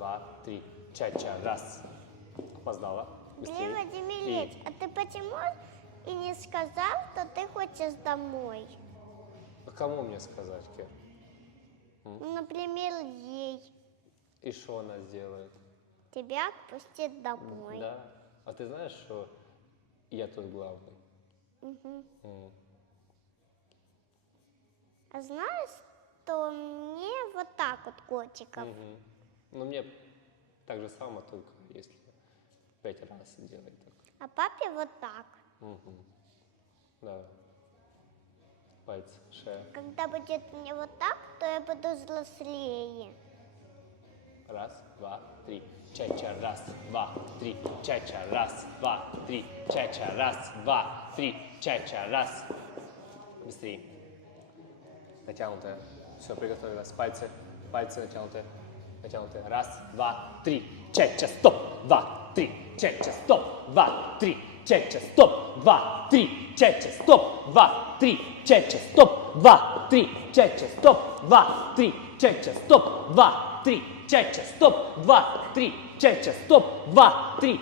два, три, чеча, раз. Опоздала. Блин, Владимир Ильич, а ты почему и не сказал, что ты хочешь домой? А кому мне сказать, Кир? Ну, например, ей. И что она сделает? Тебя отпустит домой. Да. А ты знаешь, что я тут главный? А знаешь, что мне вот так вот котиков? Ну, мне так же само, только если 5 раз делать так. А папе вот так. Да. Пальцы, шея. Когда будет мне вот так, то я буду взрослее. Раз, два, три, чеча, раз, два, три, чеча, раз, два, три, чеча, раз, два, три, чеча, раз. Быстрее. Натянутая. Все, приготовилась. Пальцы, пальцы натянутые. Натянутые. Раз, два, три, чеча, стоп, два, три, чеча, стоп, два, три, чеча, стоп, два, три, чеча, стоп, два, три, чеча, стоп, два, три, чеча, стоп, два, три, чеча, стоп, два, три, чеча, стоп, два, три, чеча, стоп, два, три.